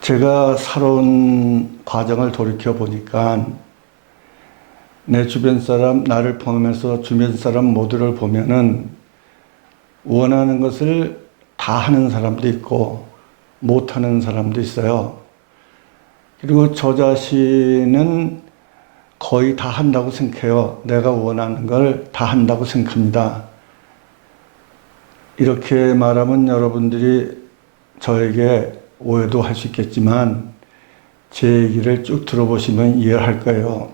제가 살아온 과정을 돌이켜 보니까 내 주변 사람, 나를 포함해서 주변 사람 모두를 보면은 원하는 것을 다 하는 사람도 있고 못하는 사람도 있어요. 그리고 저 자신은 거의 다 한다고 생각해요. 내가 원하는 걸 다 한다고 생각합니다. 이렇게 말하면 여러분들이 저에게 오해도 할 수 있겠지만 제 얘기를 쭉 들어보시면 이해할 거예요.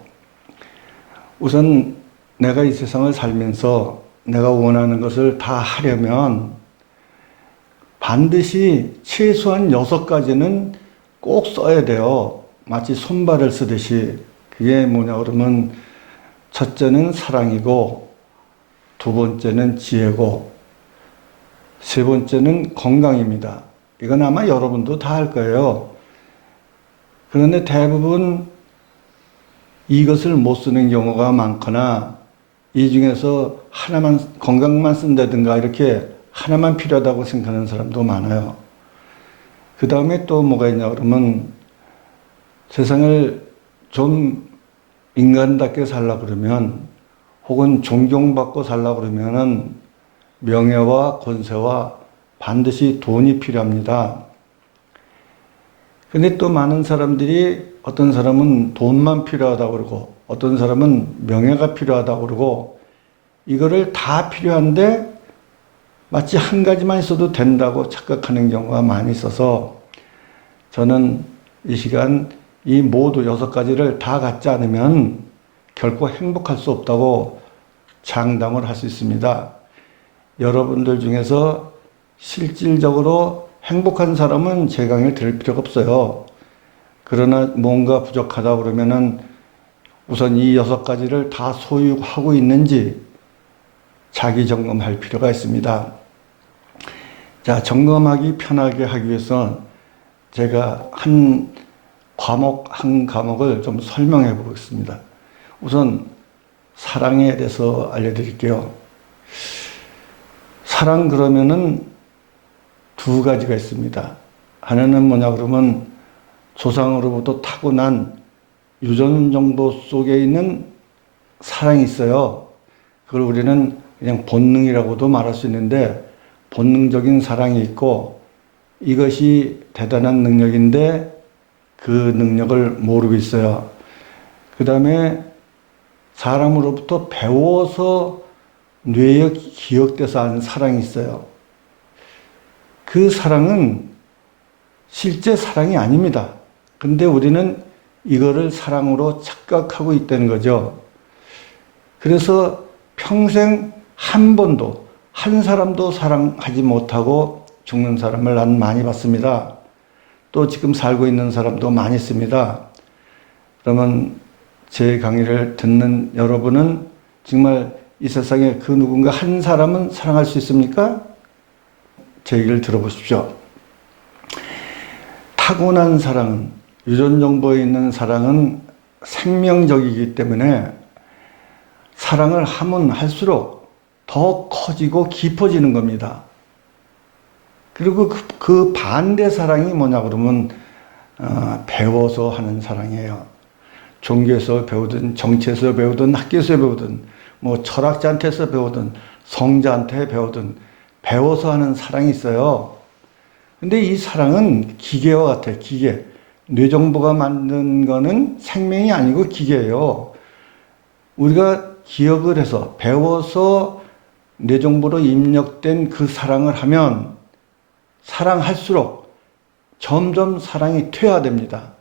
우선 내가 이 세상을 살면서 내가 원하는 것을 다 하려면 반드시 최소한 6가지는 꼭 써야 돼요. 마치 손발을 쓰듯이. 그게 뭐냐 그러면 첫째는 사랑이고, 두 번째는 지혜고, 세 번째는 건강입니다. 이건 아마 여러분도 다 할 거예요. 그런데 대부분 이것을 못 쓰는 경우가 많거나 이 중에서 하나만, 건강만 쓴다든가 이렇게 하나만 필요하다고 생각하는 사람도 많아요. 그 다음에 또 뭐가 있냐 그러면 세상을 좀 인간답게 살라 그러면 혹은 존경받고 살라 그러면은 명예와 권세와 반드시 돈이 필요합니다. 근데 또 많은 사람들이 어떤 사람은 돈만 필요하다고 그러고 어떤 사람은 명예가 필요하다고 그러고 이거를 다 필요한데 마치 한 가지만 있어도 된다고 착각하는 경우가 많이 있어서 저는 이 시간 이 모두 6가지를 다 갖지 않으면 결코 행복할 수 없다고 장담을 할 수 있습니다. 여러분들 중에서 실질적으로 행복한 사람은 제 강의를 들을 필요가 없어요. 그러나 뭔가 부족하다 그러면은 우선 이 6가지를 다 소유하고 있는지 자기 점검할 필요가 있습니다. 자, 점검하기 편하게 하기 위해서 제가 한 과목을 좀 설명해 보겠습니다. 우선 사랑에 대해서 알려드릴게요. 사랑 그러면은 2가지가 있습니다. 하나는 뭐냐 그러면 조상으로부터 타고난 유전 정보 속에 있는 사랑이 있어요. 그걸 우리는 그냥 본능이라고도 말할 수 있는데 본능적인 사랑이 있고 이것이 대단한 능력인데 그 능력을 모르고 있어요. 그 다음에 사람으로부터 배워서 뇌에 기억돼서 하는 사랑이 있어요. 그 사랑은 실제 사랑이 아닙니다. 근데 우리는 이거를 사랑으로 착각하고 있다는 거죠. 그래서 평생 한 번도, 한 사람도 사랑하지 못하고 죽는 사람을 난 많이 봤습니다. 또 지금 살고 있는 사람도 많이 있습니다. 그러면 제 강의를 듣는 여러분은 정말 이 세상에 그 누군가 한 사람은 사랑할 수 있습니까? 제 얘기를 들어보십시오. 타고난 사랑은, 유전 정보에 있는 사랑은 생명적이기 때문에 사랑을 하면 할수록 더 커지고 깊어지는 겁니다. 그리고 그 반대 사랑이 뭐냐 그러면 배워서 하는 사랑이에요. 종교에서 배우든 정치에서 배우든 학교에서 배우든 뭐 철학자한테서 배우든 성자한테 배우든 배워서 하는 사랑이 있어요. 근데 이 사랑은 기계와 같아요. 기계. 뇌정보가 만든 거는 생명이 아니고 기계예요. 우리가 기억을 해서 배워서 뇌정보로 입력된 그 사랑을 하면 사랑할수록 점점 사랑이 퇴화됩니다.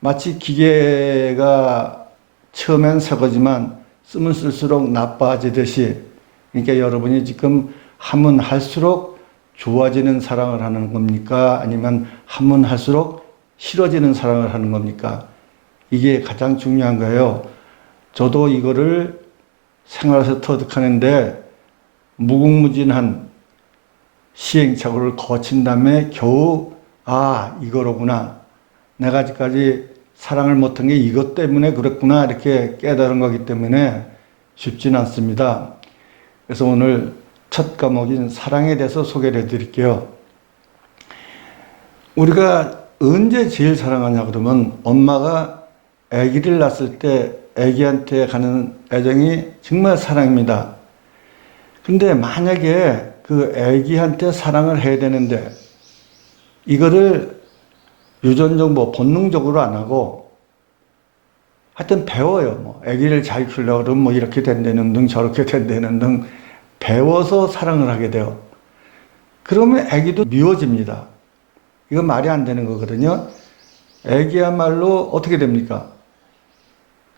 마치 기계가 처음엔 새 거지만 쓰면 쓸수록 나빠지듯이, 그러니까 여러분이 지금 하면 할수록 좋아지는 사랑을 하는 겁니까? 아니면 하면 할수록 싫어지는 사랑을 하는 겁니까? 이게 가장 중요한 거예요. 저도 이거를 생활에서 터득하는데 무궁무진한 시행착오를 거친 다음에 겨우 이거로구나. 내가 아직까지 사랑을 못한 게 이것 때문에 그랬구나 이렇게 깨달은 거기 때문에 쉽지는 않습니다. 그래서 오늘 첫 과목인 사랑에 대해서 소개를 해드릴게요. 우리가 언제 제일 사랑하냐 그러면 엄마가 아기를 낳았을 때 아기한테 가는 애정이 정말 사랑입니다. 근데 만약에 그 아기한테 사랑을 해야 되는데 이거를 유전정보 본능적으로 안 하고 하여튼 배워요. 뭐 아기를 잘 키우려고 그러면 뭐 이렇게 된다는 등 저렇게 된다는 등 배워서 사랑을 하게 돼요. 그러면 아기도 미워집니다. 이건 말이 안 되는 거거든요. 아기야말로 어떻게 됩니까?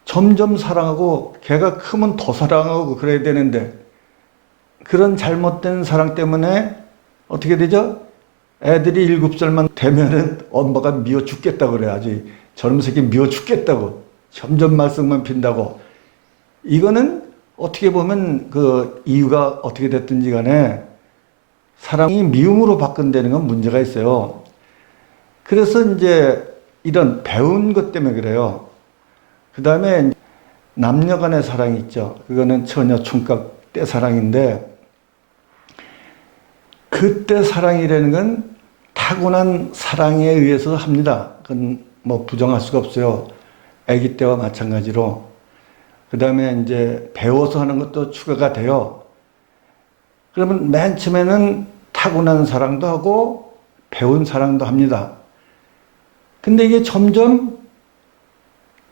점점 사랑하고 걔가 크면 더 사랑하고 그래야 되는데 그런 잘못된 사랑 때문에 어떻게 되죠? 애들이 7살만 되면은 엄마가 미워 죽겠다고 그래. 아주 저놈 새끼 미워 죽겠다고. 점점 말썽만 핀다고. 이거는 어떻게 보면 그 이유가 어떻게 됐든지 간에 사랑이 미움으로 바꾼다는 건 문제가 있어요. 그래서 이제 이런 배운 것 때문에 그래요. 그 다음에 남녀 간의 사랑이 있죠. 그거는 처녀 총각 때 사랑인데 그때 사랑이라는 건 타고난 사랑에 의해서 합니다. 그건 뭐 부정할 수가 없어요. 아기 때와 마찬가지로. 그 다음에 이제 배워서 하는 것도 추가가 돼요. 그러면 맨 처음에는 타고난 사랑도 하고 배운 사랑도 합니다. 근데 이게 점점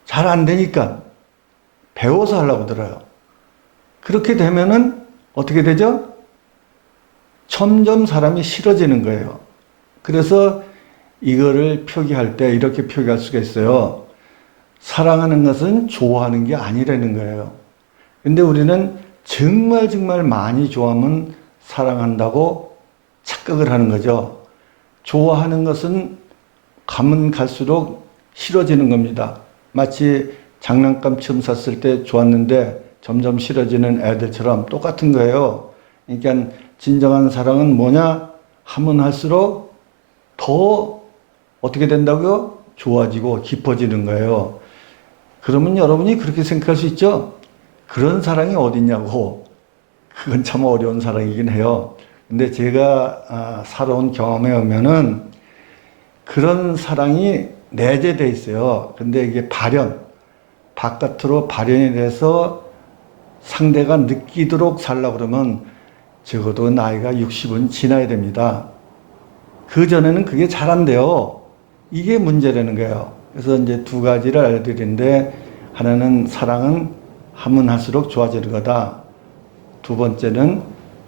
잘 안 되니까 배워서 하려고 들어요. 그렇게 되면은 어떻게 되죠? 점점 사람이 싫어지는 거예요. 그래서 이거를 표기할 때 이렇게 표기할 수가 있어요. 사랑하는 것은 좋아하는 게 아니라는 거예요. 근데 우리는 정말 많이 좋아하면 사랑한다고 착각을 하는 거죠. 좋아하는 것은 가면 갈수록 싫어지는 겁니다. 마치 장난감 처음 샀을 때 좋았는데 점점 싫어지는 애들처럼 똑같은 거예요. 그러니까 진정한 사랑은 뭐냐 하면 할수록 더 어떻게 된다고요? 좋아지고 깊어지는 거예요. 그러면 여러분이 그렇게 생각할 수 있죠? 그런 사랑이 어딨냐고. 그건 참 어려운 사랑이긴 해요. 근데 제가 살아온 경험에 의하면은 그런 사랑이 내재되어 있어요. 근데 이게 바깥으로 발현이 돼서 상대가 느끼도록 살려고 그러면 적어도 나이가 60은 지나야 됩니다. 그 전에는 그게 잘 안 돼요. 이게 문제라는 거예요. 그래서 이제 두 가지를 알려드리는데 하나는 사랑은 하면 할수록 좋아지는 거다. 두 번째는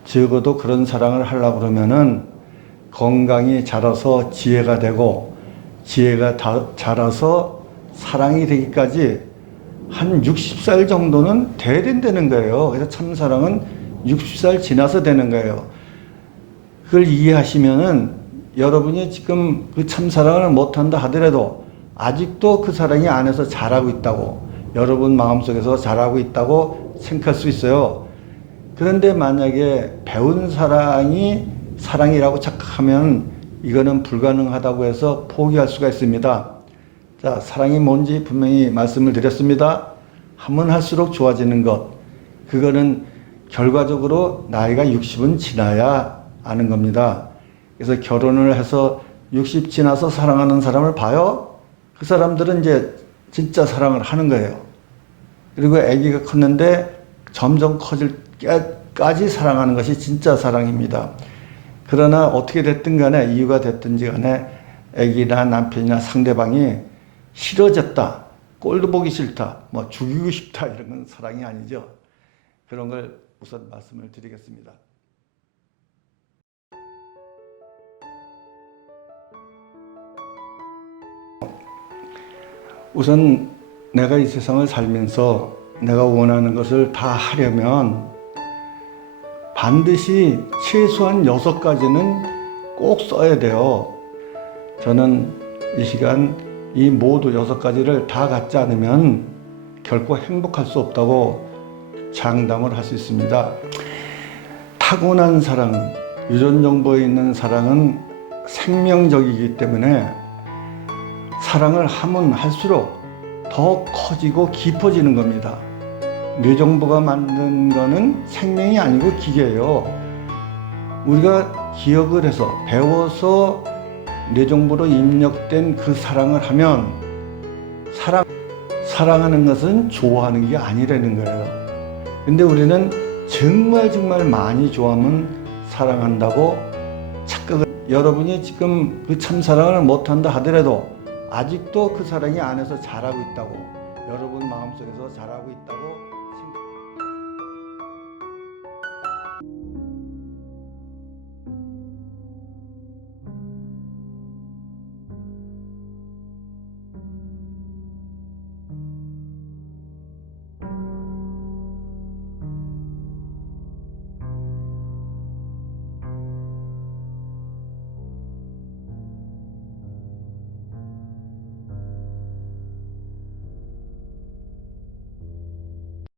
적어도 그런 사랑을 하려고 그러면은 건강히 자라서 지혜가 되고 지혜가 자라서 사랑이 되기까지 한 60살 정도는 돼야 된다는 거예요. 그래서 참사랑은 60살 지나서 되는 거예요. 그걸 이해하시면은 여러분이 지금 그 참사랑을 못한다 하더라도 아직도 그 사랑이 안에서 자라고 있다고 여러분 마음속에서 자라고 있다고 생각할 수 있어요. 그런데 만약에 배운 사랑이 사랑이라고 착각하면 이거는 불가능하다고 해서 포기할 수가 있습니다. 자, 사랑이 뭔지 분명히 말씀을 드렸습니다. 하면 할수록 좋아지는 것. 그거는 결과적으로 나이가 60은 지나야 아는 겁니다. 그래서 결혼을 해서 60 지나서 사랑하는 사람을 봐요. 그 사람들은 이제 진짜 사랑을 하는 거예요. 그리고 아기가 컸는데 점점 커질 때까지 사랑하는 것이 진짜 사랑입니다. 그러나 어떻게 됐든 간에 이유가 됐든지 간에 아기나 남편이나 상대방이 싫어졌다, 꼴도 보기 싫다, 뭐 죽이고 싶다 이런 건 사랑이 아니죠. 그런 걸 우선 말씀을 드리겠습니다. 우선 내가 이 세상을 살면서 내가 원하는 것을 다 하려면 반드시 최소한 6가지는 꼭 써야 돼요. 저는 이 시간 이 모두 6가지를 다 갖지 않으면 결코 행복할 수 없다고 장담을 할 수 있습니다. 타고난 사랑, 유전정보에 있는 사랑은 생명적이기 때문에 사랑을 하면 할수록 더 커지고 깊어지는 겁니다. 뇌정보가 만든 거는 생명이 아니고 기계예요. 우리가 기억을 해서 배워서 뇌종부로 입력된 그 사랑을 하면 사랑하는 것은 좋아하는 게 아니라는 거예요. 근데 우리는 정말 많이 좋아하면 사랑한다고 착각을, 여러분이 지금 그 참사랑을 못한다 하더라도 아직도 그 사랑이 안에서 자라고 있다고, 여러분 마음속에서 자라고 있다고